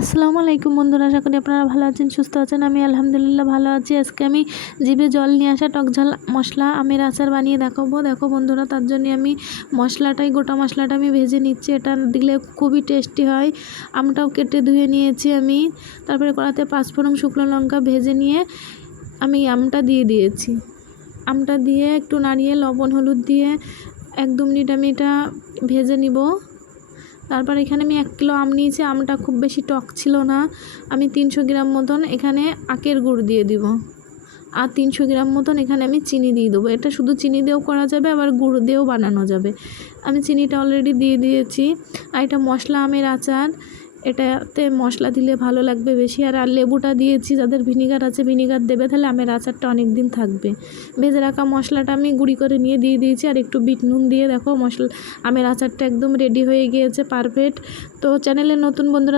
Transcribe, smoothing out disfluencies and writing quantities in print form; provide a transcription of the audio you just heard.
আসসালামু আলাইকুম বন্ধুরা, আশা করি আপনারা ভালো আছেন, সুস্থ আছেন। আমি আলহামদুলিল্লাহ ভালো আছি। আজকে আমি জিভে জল নিয়ে আসা টকঝাল মশলা আমের আচার বানিয়ে দেখাবো। দেখো বন্ধুরা, তার জন্য আমি গোটা মশলাটা আমি ভেজে নিচ্ছি। এটা দিলে খুবই টেস্টি হয়। আমটাও কেটে ধুয়ে নিয়েছি আমি। তারপরে কড়াতে পাঁচফোড়ন, শুকনো লঙ্কা ভেজে নিয়ে আমি আমটা দিয়ে দিয়েছি। আমটা দিয়ে একটু নাড়িয়ে লবণ হলুদ দিয়ে 1-2 মিনিট আমি এটা ভেজে নিব। তারপর এখানে আমি 1 কিলো আম নিয়েছি। আমটা খুব বেশি টক ছিল না। আমি 300 গ্রাম মতন এখানে আখের গুড় দিয়ে দিব, আর 300 গ্রাম মতন এখানে আমি চিনি দিয়ে দেবো। এটা শুধু চিনি দিয়েও করা যাবে, আবার গুড় দিয়েও বানানো যাবে। আমি চিনিটা অলরেডি দিয়ে দিয়েছি। আর এটা মশলা আমের আচার, এটাতে মশলা দিলে ভালো লাগবে বেশি। আর লেবুটা দিয়েছি, যাদের ভিনিগার আছে ভিনিগার দেবে, তাহলে আমের আচারটা অনেক দিন থাকবে। ভেজে রাখা মশলাটা আমি গুঁড়ি করে নিয়ে দিয়ে দিয়েছি, আর একটু বিট নুন দিয়ে দেখো আমের আচারটা একদম রেডি হয়ে গিয়েছে, পারফেক্ট। তো চ্যানেলের নতুন বন্ধুরা